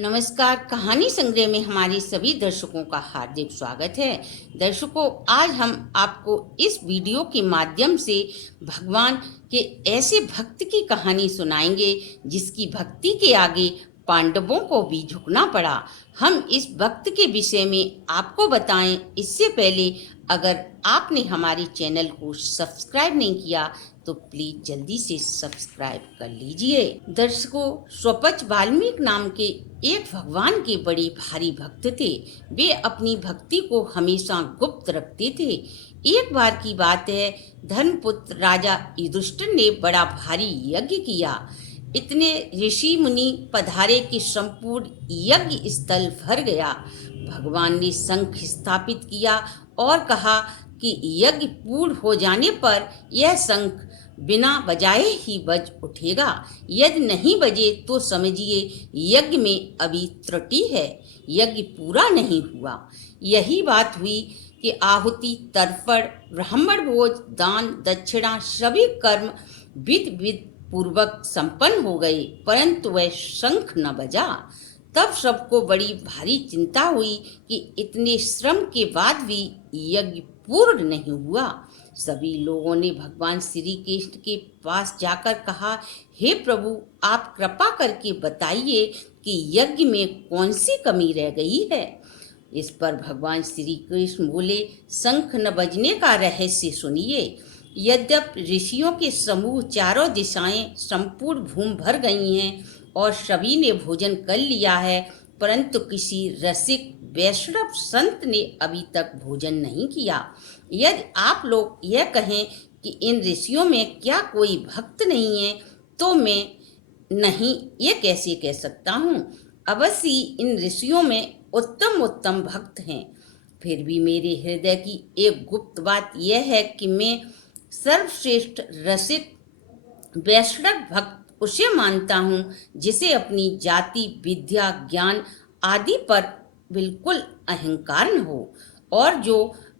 नमस्कार। कहानी संग्रह में हमारे सभी दर्शकों का हार्दिक स्वागत है। दर्शकों, आज हम आपको इस वीडियो के माध्यम से भगवान के ऐसे भक्त की कहानी सुनाएंगे जिसकी भक्ति के आगे पांडवों को भी झुकना पड़ा। हम इस भक्त के विषय में आपको बताएं इससे पहले अगर आपने हमारे चैनल को सब्सक्राइब नहीं किया तो प्लीज जल्दी से सब्सक्राइब कर लीजिए। दर्शकों, स्वपच वाल्मीकि नाम के एक भगवान के बड़े भारी भक्त थे। वे अपनी भक्ति को हमेशा गुप्त रखते थे। एक बार की बात है, धर्मपुत्र राजा युधिष्ठिर ने बड़ा भारी यज्ञ किया। इतने ऋषि मुनि पधारे कि संपूर्ण यज्ञ स्थल भर गया। भगवान ने शंख स्थापित किया और कहा कि यज्ञ पूर्ण हो जाने पर यह शंख बिना बजाए ही बज उठेगा। यदि नहीं बजे तो समझिए यज्ञ में अभी त्रुटि है, यज्ञ पूरा नहीं हुआ। यही बात हुई कि आहुति, तर्पण, ब्राह्मण भोज, दान, दक्षिणा सभी कर्म विधि विधि पूर्वक संपन्न हो गए, परंतु वह शंख न बजा। तब सबको बड़ी भारी चिंता हुई कि इतने श्रम के बाद भी यज्ञ पूर्ण नहीं हुआ। सभी लोगों ने भगवान श्री कृष्ण के पास जाकर कहा, हे प्रभु, आप कृपा करके बताइए कि यज्ञ में कौन सी कमी रह गई है। इस पर भगवान श्री कृष्ण बोले, शंख न बजने का रहस्य सुनिए। यद्यपि ऋषियों के समूह चारों दिशाएं संपूर्ण भूमि भर गई हैं और सभी ने भोजन कर लिया है, परंतु किसी रसिक वैष्णव संत ने अभी तक भोजन नहीं किया। यदि आप लोग यह कहें कि इन ऋषियों में क्या कोई भक्त नहीं है, तो मैं नहीं ये कैसे कह सकता हूँ। अवश्य इन ऋषियों में उत्तम उत्तम भक्त हैं। फिर भी मेरे हृदय की एक गुप्त बात यह है कि मैं सर्वश्रेष्ठ रसिक वैष्णव भक्त उसे मानता हूँ जिसे अपनी जाति, विद्या, ज्ञान आदि पर बिल्कुल अहंकार न हो और जो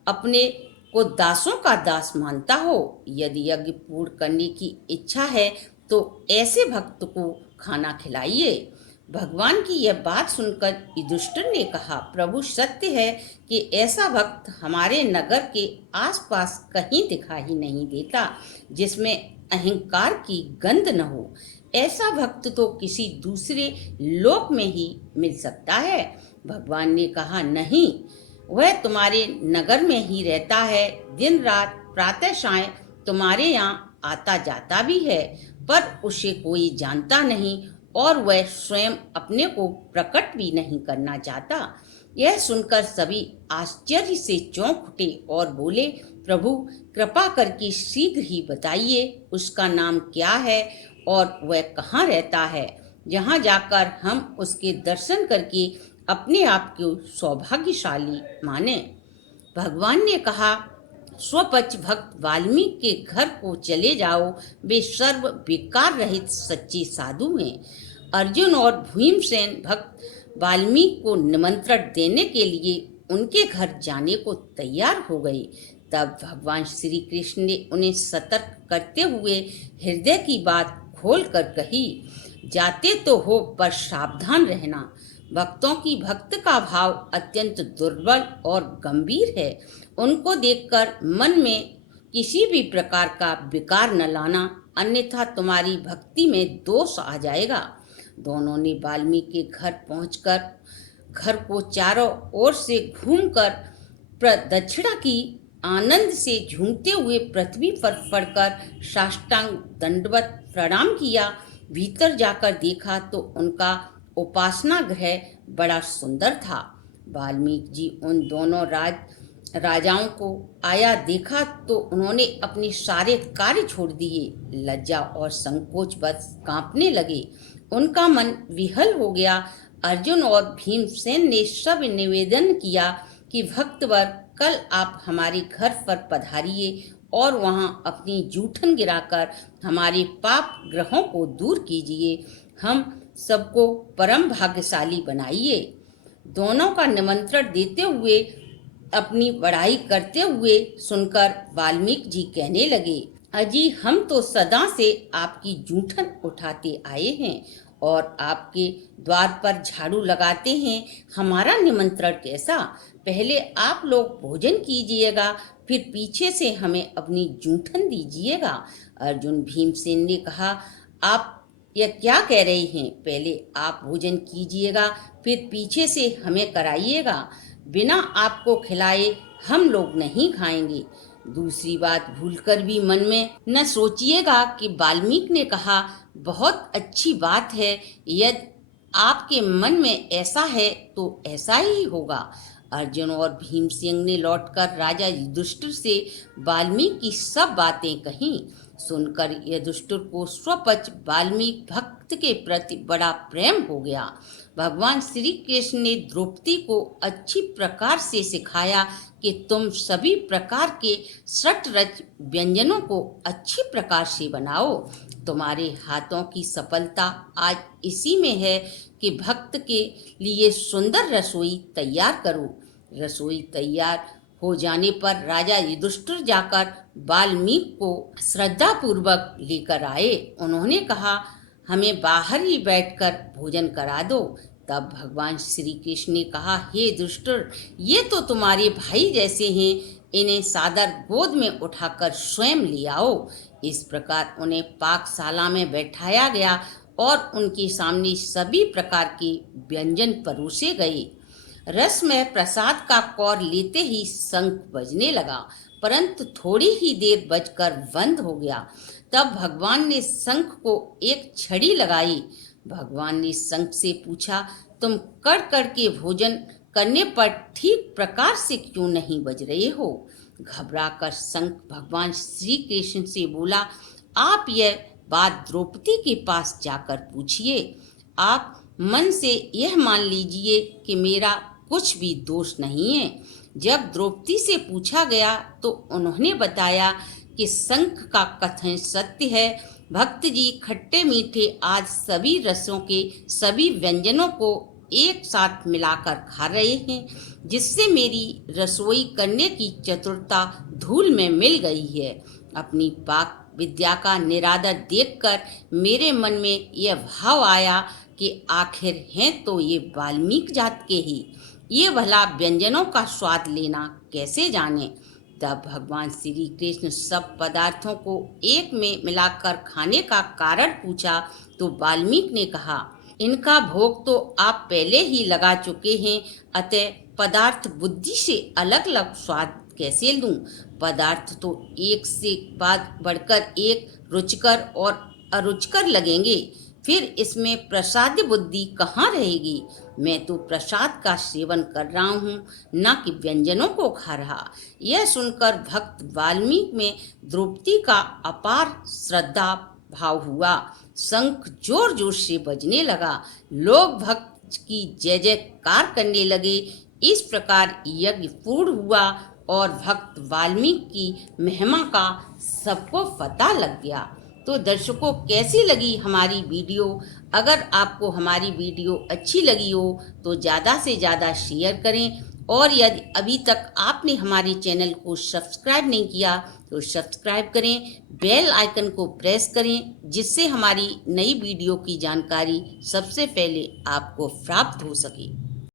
अपने को दासों का दास मानता हो। यदि यज्ञ पूर्ण करने की इच्छा है तो ऐसे भक्त को खाना खिलाइए। भगवान की यह बात सुनकर युधिष्ठिर ने कहा, प्रभु, सत्य है कि ऐसा भक्त हमारे नगर के आसपास कहीं दिखाई नहीं देता जिसमें अहंकार की गंध न हो। ऐसा भक्त तो किसी दूसरे लोक में ही मिल सकता है। भगवान ने कहा, नहीं, वह तुम्हारे नगर में ही रहता है। दिन रात प्रातः साय तुम्हारे यहाँ आता जाता भी है, पर उसे कोई जानता नहीं और वह स्वयं अपने को प्रकट भी नहीं करना चाहता। यह सुनकर सभी आश्चर्य से चौंक उठे और बोले, प्रभु, कृपा करके शीघ्र ही बताइए उसका नाम क्या है और वह कहाँ रहता है, जहाँ जाकर हम उसके दर्शन करके अपने आप को सौभाग्यशाली माने। भगवान ने कहा, स्वपच भक्त वाल्मीकि के घर को चले जाओ। वे सर्व विकार रहित सच्चे साधु हैं। अर्जुन और भीमसेन भक्त वाल्मीकि को निमंत्रण देने के लिए उनके घर जाने को तैयार हो गए। तब भगवान श्री कृष्ण ने उन्हें सतर्क करते हुए हृदय की बात खोल कर कही, जाते तो हो पर सावधान रहना। भक्तों की भक्त का भाव अत्यंत दुर्बल और गंभीर है। उनको देखकर मन में किसी भी प्रकार का विकार न लाना, अन्यथा तुम्हारी भक्ति में दोष आ जाएगा। दोनों ने वाल्मीकि के घर पहुंचकर घर को चारों ओर से घूमकर प्रदक्षिणा की। आनंद से झूमते हुए पृथ्वी पर पड़कर साष्टांग दंडवत प्रणाम किया। भीतर जाकर देखा तो उनका उपासना गृह बड़ा सुंदर था। वाल्मीकि जी उन दोनों राजाओं को आया देखा तो उन्होंने अपने सारे कार्य छोड़ दिए। लज्जा और संकोच बस कांपने लगे। उनका मन विहल हो गया। अर्जुन और भीमसेन ने सब निवेदन किया कि भक्तवर, कल आप हमारे घर पर पधारिए और वहां अपनी जूठन गिराकर हमारे पाप ग्रहों को दूर कीजिए। हम सबको परम भाग्यशाली बनाइए। दोनों का निमंत्रण देते हुए अपनी बड़ाई करते हुए सुनकर वाल्मीकि जी कहने लगे, अजी, हम तो सदा से आपकी जूठन उठाते आए हैं और आपके द्वार पर झाड़ू लगाते हैं, हमारा निमंत्रण कैसा? पहले आप लोग भोजन कीजिएगा, फिर पीछे से हमें अपनी जूठन दीजिएगा। अर्जुन भीमसेन ने कहा, आप यह क्या कह रहे हैं? पहले आप भोजन कीजिएगा, फिर पीछे से हमें कराइएगा। बिना आपको खिलाए हम लोग नहीं खाएंगे। दूसरी बात भूलकर भी मन में न सोचिएगा कि वाल्मीकि ने कहा, बहुत अच्छी बात है, यदि आपके मन में ऐसा है तो ऐसा ही होगा। अर्जुन और भीमसेन ने लौटकर राजा युधिष्ठिर से वाल्मीकि की सब बातें कहीं। सुनकर युधिष्ठिर को स्वपच वाल्मीकि भक्त के प्रति बड़ा प्रेम हो गया। भगवान श्री कृष्ण ने द्रौपदी को अच्छी प्रकार से सिखाया कि तुम सभी प्रकार के षटरज व्यंजनों को अच्छी प्रकार से बनाओ। तुम्हारे हाथों की सफलता आज इसी में है कि भक्त के लिए सुंदर रसोई तैयार करो। रसोई तैयार हो जाने पर राजा युधिष्ठिर जाकर वाल्मीकि को श्रद्धा पूर्वक लेकर आए। उन्होंने कहा, हमें बाहर ही बैठकर भोजन करा दो। तब भगवान श्री कृष्ण ने कहा, हे युधिष्ठिर, ये तो तुम्हारे भाई जैसे हैं, इन्हें सादर गोद में उठाकर स्वयं ले आओ। इस प्रकार उन्हें पाकशाला में बैठाया गया और उनके सामने सभी प्रकार के व्यंजन परोसे गए। रस में प्रसाद का कौर लेते ही शंख बजने लगा, परंतु थोड़ी ही देर बजकर बंद हो गया। तब भगवान ने शंख को एक छड़ी लगाई। भगवान ने शंख से पूछा, तुम कड़ कड़ के भोजन करने पर ठीक प्रकार से क्यों नहीं बज रहे हो? घबराकर शंख भगवान श्री कृष्ण से बोला, आप यह बात द्रौपदी के पास जाकर पूछिए। आप मन से यह मान लीजिए कि मेरा कुछ भी दोष नहीं है। जब द्रौपदी से पूछा गया तो उन्होंने बताया कि शंख का कथन सत्य है। भक्त जी खट्टे मीठे आज सभी रसों के सभी व्यंजनों को एक साथ मिलाकर खा रहे हैं, जिससे मेरी रसोई करने की चतुरता धूल में मिल गई है। अपनी पाक विद्या का निरादर देखकर मेरे मन में यह भाव आया कि आखिर हैं तो ये वाल्मीकि जात के ही, ये भला व्यंजनों का स्वाद लेना कैसे जाने। तब भगवान श्री कृष्ण सब पदार्थों को एक में मिलाकर खाने का कारण पूछा तो वाल्मीकि ने कहा, इनका भोग तो आप पहले ही लगा चुके हैं, अतः पदार्थ बुद्धि से अलग अलग स्वाद कैसे लूं? पदार्थ तो एक से बाद बढ़कर एक रुचिकर और अरुचिकर लगेंगे, फिर इसमें प्रसाद बुद्धि कहाँ रहेगी? मैं तो प्रसाद का सेवन कर रहा हूँ, न कि व्यंजनों को खा रहा। यह सुनकर भक्त वाल्मीकि में द्रौपदी का अपार श्रद्धा भाव हुआ। शंख जोर जोर से बजने लगा, लोग भक्त की जय जयकार करने लगे। इस प्रकार यज्ञ पूर्ण हुआ और भक्त वाल्मीकि की महिमा का सबको पता लग गया। तो दर्शकों, कैसी लगी हमारी वीडियो? अगर आपको हमारी वीडियो अच्छी लगी हो तो ज़्यादा से ज़्यादा शेयर करें, और यदि अभी तक आपने हमारे चैनल को सब्सक्राइब नहीं किया तो सब्सक्राइब करें, बेल आइकन को प्रेस करें, जिससे हमारी नई वीडियो की जानकारी सबसे पहले आपको प्राप्त हो सके।